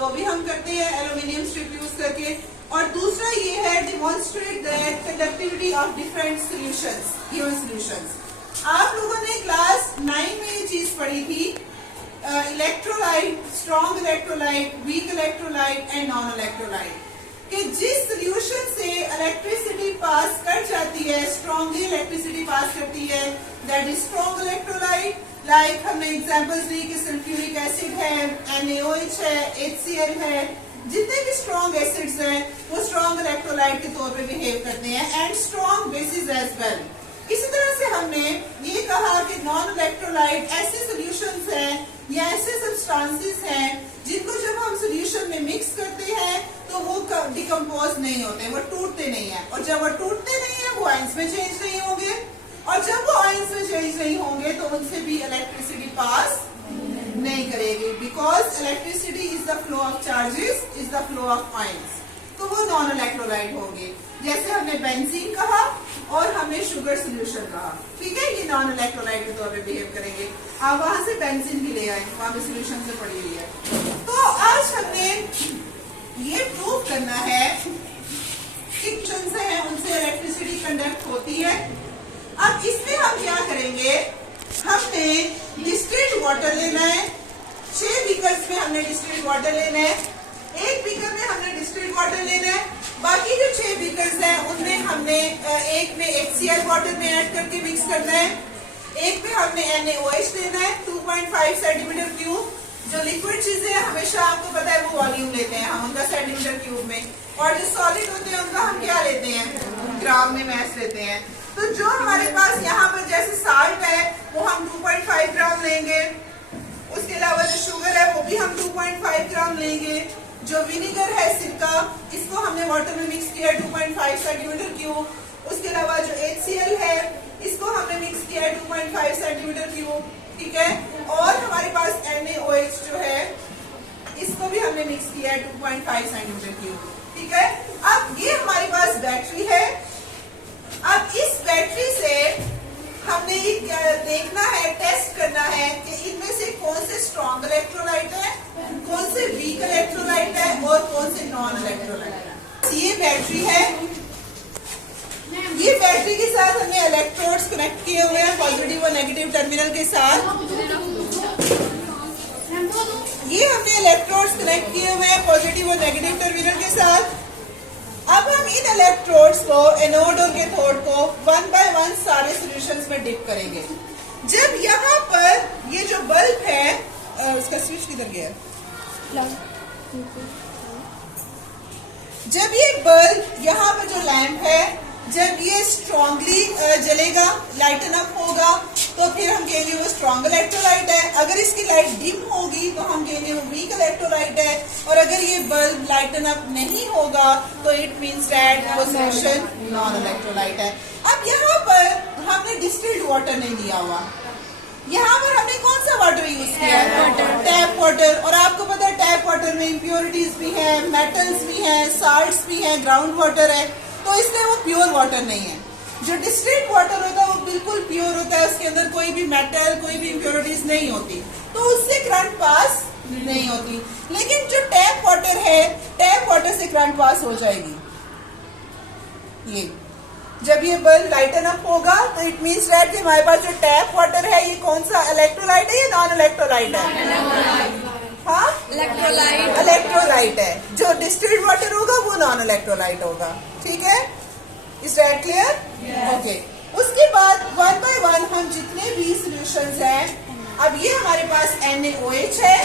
वो भी हम करते हैं एल्यूमिनियम स्ट्रिप यूज करके। और दूसरा ये है demonstrate the conductivity of different solutions, given solutions. आप लोगों ने क्लास 9 में ये चीज पढ़ी थी, electrolyte, strong electrolyte, weak electrolyte and non electrolyte, कि जिस सोल्यूशन से इलेक्ट्रिसिटी पास कर जाती है, स्ट्रॉन्गली इलेक्ट्रिसिटी पास करती है, that is strong electrolyte. Like हमने एग्जांपल्स दी कि सल्फ्यूरिक एसिड है, NaOH है, HCl है, जितने भी स्ट्रॉन्ग एसिड्स हैं वो स्ट्रॉन्ग इलेक्ट्रोलाइट के तौर पे बिहेव करते हैं and strong basis as well. इसी तरह से हमने ये कहा कि नॉन इलेक्ट्रोलाइट ऐसे सॉल्यूशंस हैं या ऐसे सब्सटेंसेस हैं जिनको जब हम सॉल्यूशन में मिक्स करते हैं तो वो डिकम्पोज नहीं होते, वो टूटते नहीं है, और जब वो टूटते नहीं है वो आयंस में चेंज नहीं होंगे, और जब वो आयंस में चेंज नहीं होंगे तो उनसे भी इलेक्ट्रिसिटी पास नहीं करेगी, because electricity is the flow of charges, is the flow of ions, तो वो नॉन इलेक्ट्रोलाइट होंगे। जैसे हमने बेंजीन कहा और हमने शुगर सोल्यूशन कहा, ठीक है, ये नॉन इलेक्ट्रोलाइट के तौर पे बिहेव करेंगे। आप वहां से बेंजीन भी ले आए, वहां पे सोल्यूशन से पड़ी हुई है। तो आज हमने ये प्रूव करना है कि जो है उनसे इलेक्ट्रिसिटी कंडक्ट होती है। अब इसमें हम क्या करेंगे, हमने डिस्टिल्ड वाटर लेना है, 6 बीकर्स में हमने डिस्टिल्ड वाटर लेना है, एक बीकर में हमने डिस्टिल्ड वाटर लेना है, बाकी जो 6 बीकर्स हैं उनमें हमने एक में HCl वाटर में ऐड करके मिक्स करना है, एक में हमने NaOH लेना है 2.5 सेंटीमीटर क्यूब। जो लिक्विड चीजें हमेशा आपको पता है वो वॉल्यूम लेते हैं हम उनका सेंटीमीटर क्यूब में, और जो सॉलिड होते हैं उनका हम क्या लेते हैं, ग्राम में मैस लेते हैं। तो जो हमारे पास यहाँ पर जैसे साल्ट है वो हम 2.5 ग्राम लेंगे, उसके अलावा जो शुगर है वो भी हम 2.5 ग्राम लेंगे, जो विनेगर है सिरका, इसको हमने वाटर में मिक्स किया 2.5 सेंटीमीटर क्यूब, उसके अलावा जो HCl है इसको हमने मिक्स किया 2.5 सेंटीमीटर क्यूब, ठीक है, और हमारे पास NaOH जो है इसको भी हमने मिक्स किया 2.5 सेंटीमीटर क्यूब, ठीक है। अब ये हमारे पास बैटरी है, अब इस बैटरी से हमने ये देखना है, टेस्ट करना है कि इनमें से कौन से स्ट्रॉन्ग इलेक्ट्रोलाइट है, कौन से वीक इलेक्ट्रोलाइट है और कौन से नॉन इलेक्ट्रोलाइट है। ये बैटरी है, ये बैटरी के साथ हमने इलेक्ट्रोड्स कनेक्ट किए हुए हैं पॉजिटिव और नेगेटिव टर्मिनल के साथ। ये हमने इलेक्ट्रोड्स कनेक्ट किए हुए हैं पॉजिटिव और नेगेटिव टर्मिनल के साथ। अब हम इन इलेक्ट्रोड्स को, एनोड और कैथोड को 1 बाय 1 सारे सॉल्यूशंस में डिप करेंगे। जब यहाँ पर ये जो बल्ब है, उसका स्विच किधर गया, जब ये बल्ब, यहाँ पर जो लैंप है, जब ये स्ट्रॉन्गली जलेगा, लाइटन अप होगा, तो फिर हम कहेंगे वो स्ट्रॉन्ग इलेक्ट्रोलाइट है। अगर इसकी लाइट डिम होगी तो हम कहेंगे वो वीक इलेक्ट्रोलाइट है, और अगर ये बल्ब लाइटन अप नहीं होगा तो इट मींस दैट वो सॉल्यूशन नॉन इलेक्ट्रोलाइट है। अब यहाँ पर हमने डिस्टिल्ड वाटर नहीं लिया हुआ, यहाँ पर हमने कौन सा वाटर यूज किया है, टैप वाटर, और आपको पता है टैप वाटर में इम्प्योरिटीज भी है, मेटल्स भी हैं, साल्ट्स भी हैं, ग्राउंड वाटर है, तो इसलिए वो प्योर वाटर नहीं है। जो डिस्टिल्ड वाटर होता है वो बिल्कुल प्योर होता है, उसके अंदर कोई भी मेटल, कोई भी इम्प्योरिटीज नहीं होती, तो उससे करंट पास नहीं होती। लेकिन जो टैप वाटर है, टैप वाटर से करंट पास हो जाएगी। ये जब ये बल्ब लाइटन अप होगा तो इट मींस दैट कि हमारे पास जो टैप वाटर है ये कौन सा इलेक्ट्रोलाइट है या नॉन इलेक्ट्रोलाइट है, हाँ इलेक्ट्रोलाइट है। जो डिस्टिल्ड वाटर होगा वो नॉन इलेक्ट्रोलाइट होगा, ठीक है, इज दैट क्लियर? ओके। उसके बाद 1 बाय 1 हम जितने भी सॉल्यूशंस हैं, अब ये हमारे पास NaOH है,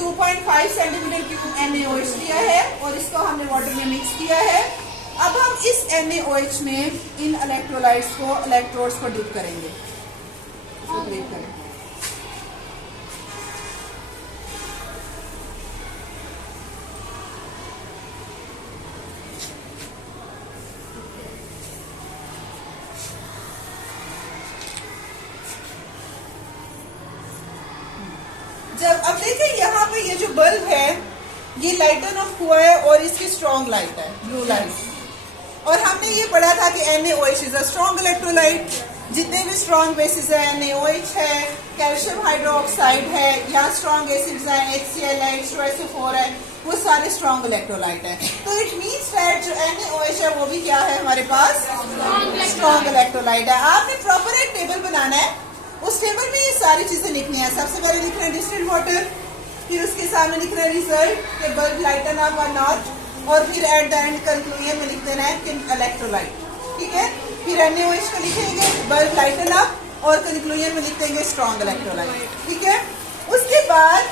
2.5 सेंटीमीटर क्यूब NaOH लिया है और इसको हमने वाटर में मिक्स किया है। अब हम इस NaOH में इन इलेक्ट्रोलाइट्स को, इलेक्ट्रोड्स को डिप करेंगे, डिप करेंगे। जब अब देखें यहाँ पे ये जो बल्ब है ये लाइटन ऑफ हुआ है और इसकी स्ट्रॉन्ग लाइट है, ब्लू लाइट, और हमने ये पढ़ा था कि NaOH is a strong electrolyte. जितने भी स्ट्रॉन्ग बेसिस है, NaOH है, कैल्शियम हाइड्रोक्साइड है, यहाँ स्ट्रॉन्ग एसिड्स हैं, HCl है, H2SO4 है, वो सारे स्ट्रॉन्ग इलेक्ट्रोलाइट हैं। तो इट मीन्स दैट जो NaOH है वो भी क्या है हमारे पास, स्ट्रॉन्ग इलेक्ट्रोलाइट है। आपने प्रॉपर एक टेबल बनाना है, उस टेबल में ये सारी चीजें लिखनी है। सबसे पहले लिखना है डिस्टिल्ड वाटर, फिर उसके सामने लिखना है रिजल्ट के बल्ब लाइटन अप और नॉट, और फिर एट द एंड कंक्लूजन में लिख देना है कि इलेक्ट्रोलाइट, ठीक है। फिर NaOH का लिखेंगे बल्ब लाइटन अप और कंक्लूजन में लिख देंगे स्ट्रॉन्ग इलेक्ट्रोलाइट, ठीक है। उसके बाद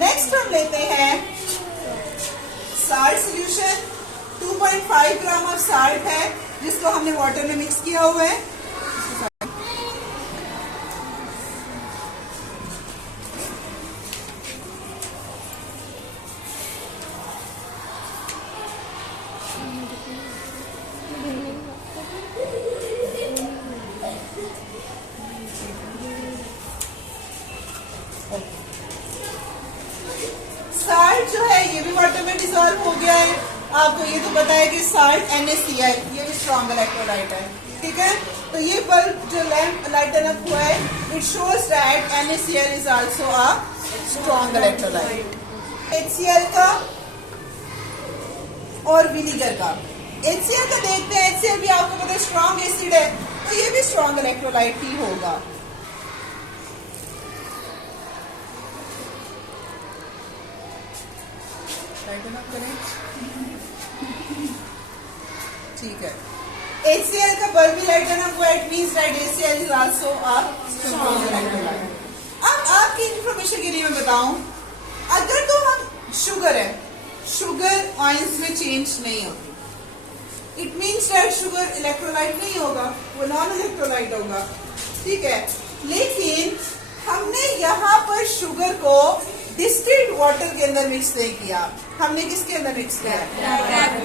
नेक्स्ट हम लेते हैं salt solution. 2.5 gram of salt है जिसको हमने वाटर में मिक्स किया हुआ है। साल्ट जो है ये भी वाटर में डिसॉल्व हो गया है। आपको ये तो पता है कि साल्ट NaCl ये भी स्ट्रॉन्ग इलेक्ट्रोलाइट है, ठीक है। तो ये बल्ब जो लैंप लाइटन अप हुआ है, it shows that NaCl is also a strong electrolyte. HCl का और विनीगर का, HCl का देखते हैं। HCl भी आपको पता है स्ट्रॉन्ग एसिड है, तो ये भी स्ट्रॉन्ग इलेक्ट्रोलाइट ही होगा। ठीक है, HCl का बल्ब भी लाइटन अप हुआ, it means that HCl is also a strong electrolyte. अब आपकी इंफॉर्मेशन के लिए मैं बताऊं, अगर तो हम शुगर है, शुगर आयंस में चेंज नहीं होती, it means that sugar electrolyte नहीं होगा, वो नॉन इलेक्ट्रोलाइट होगा, ठीक है। लेकिन हमने यहाँ पर शुगर को डिस्टिल्ड वाटर के अंदर मिक्स नहीं किया, हमने किसके अंदर मिक्स किया,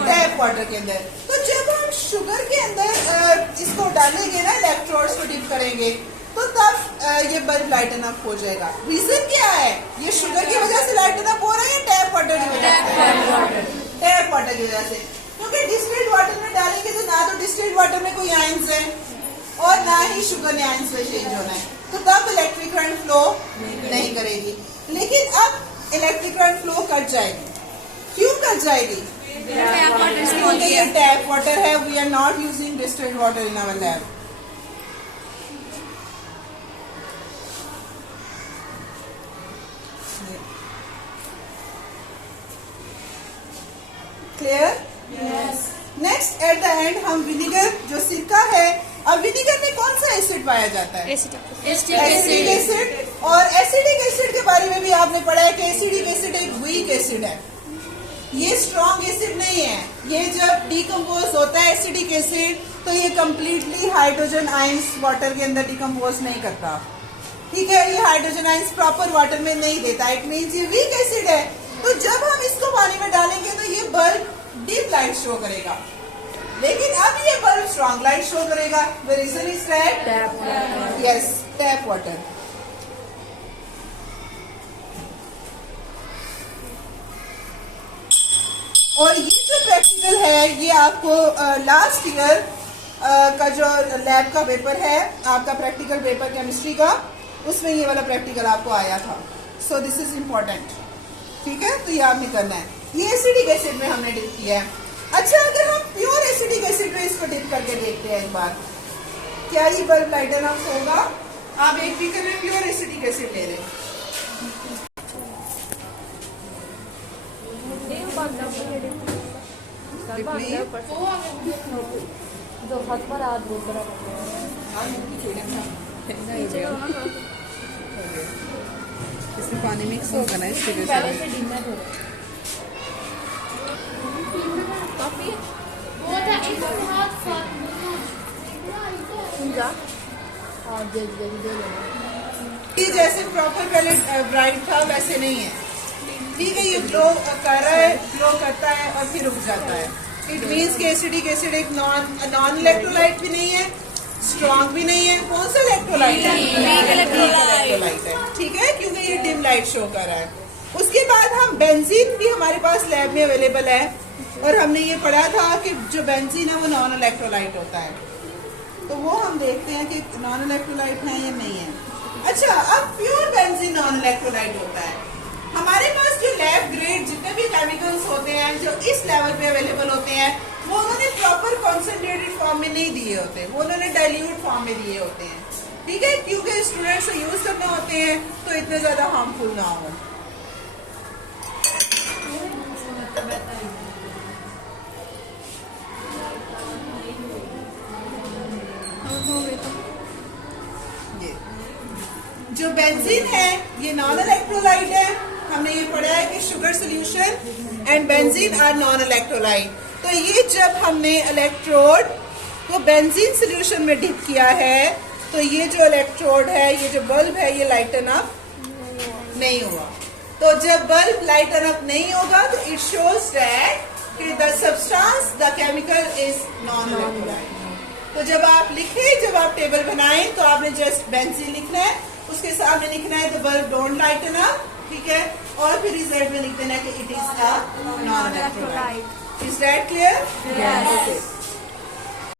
टैप वाटर के अंदर। तो जब हम शुगर के अंदर इसको डालेंगे ना, इलेक्ट्रोड्स को डिप करेंगे, तो तब ये बल्ब लाइटन अप हो जाएगा। रीजन क्या है, ये शुगर की वजह से लाइटन अप हो रहा है या टैप वाटर की वजह से? टैप वाटर की वजह से, क्योंकि डिस्टिल्ड वाटर में डालेंगे तो ना तो डिस्टिल्ड वाटर में कोई आयंस है और ना ही शुगर ने आयंस में चेंज होना है, तो तब इलेक्ट्रिक करंट फ्लो नहीं करेगी। लेकिन अब इलेक्ट्रिक करंट फ्लो कर जाएगी। क्यों कर जाएगी? क्योंकि ये टैप वाटर है, we are not using distilled water in our lab. Clear? Next at the end हम विनेगर जो सिरका है, अब विनेगर में कौन सा एसिड पाया जाता है? Acidic acid. और एसिडिक एसिड के बारे में भी आपने पढ़ा है कि एसिडिक एसिड एक वीक एसिड है, ये स्ट्रॉन्ग एसिड नहीं है। ये जब डिकम्पोज होता है एसिडिक एसिड, तो ये कंप्लीटली हाइड्रोजन आयंस वाटर के अंदर डिकम्पोज नहीं करता, ठीक है। ये हाइड्रोजन आयंस प्रॉपर वाटर में नहीं देता, इट मीन्स ये वीक एसिड है। तो जब हम इसको पानी में डालेंगे तो ये बल्ब डीप लाइट शो करेगा, लेकिन अब ये बल्ब स्ट्रॉन्ग लाइट शो करेगा। The reason is that yes, tap water. और ये जो प्रैक्टिकल है, ये आपको लास्ट ईयर का जो लैब का पेपर है, आपका प्रैक्टिकल पेपर केमिस्ट्री का, उसमें ये वाला प्रैक्टिकल आपको आया था। सो दिस इज इम्पोर्टेंट, ठीक है। तो ये आपने करना है। ये एसिडिक एसिड में हमने डिप किया है। अच्छा, अगर हम प्योर एसिडिक एसिड में इसको डिप करके देखते हैं एक बार, क्या ये बल्ब लाइटन अप होगा? आप एक बीकर में प्योर एसिडिक एसिड ले रहे हैं, इसमें पानी मिक्स होगा ना, इसकी वजह से ये जैसे प्रॉपर पहले ब्राइट था वैसे नहीं है, ठीक है। ये ग्लो कर रहा है, ग्लो करता है और फिर रुक जाता है। इट मीन्स कि एसिडिक एसिड एक नॉन इलेक्ट्रोलाइट भी नहीं है, स्ट्रॉन्ग भी नहीं है। कौन सा इलेक्ट्रोलाइट है? इलेक्ट्रोलाइट है, ठीक है, क्योंकि ये डिम लाइट शो कर रहा है। उसके बाद हम बेंजीन भी हमारे पास लैब में अवेलेबल है, और हमने ये पढ़ा था कि जो बेंजीन है वो नॉन इलेक्ट्रोलाइट होता है। तो वो हम देखते हैं कि नॉन इलेक्ट्रोलाइट है या नहीं है। अच्छा, अब प्योर बेंजीन नॉन इलेक्ट्रोलाइट होता है। हमारे पास जो लैब ग्रेड जितने भी केमिकल्स होते हैं जो इस लेवल पे अवेलेबल होते हैं, वो उन्होंने प्रॉपर कॉन्सेंट्रेटेड फॉर्म में नहीं दिए होते, वो उन्होंने डाइल्यूट फॉर्म में दिए होते हैं। ठीक है, क्योंकि स्टूडेंट्स से यूज करने होते हैं तो इतने ज्यादा हार्मफुल ना हो। जो बेंजीन है ये नॉन इलेक्ट्रोलाइट है। हमने ये पढ़ा है कि sugar solution and benzene are non electrolyte. तो ये जब हमने इलेक्ट्रोड को बेंजीन सोल्यूशन में डिप किया है तो ये जो इलेक्ट्रोड है, ये जो बल्ब है, ये लाइटन अप नहीं हुआ। तो जब बल्ब लाइटन अप नहीं होगा तो इट शोज दैट कि the substance the chemical is non electrolyte. तो जब आप लिखें, जब आप टेबल बनाएं तो आपने जस्ट बेंजीन लिखना है, उसके सामने लिखना है the bulb don't lighten up, ठीक है, और फिर रिजल्ट में लिख देना है कि it is a non electrolyte. Is that clear? Yes.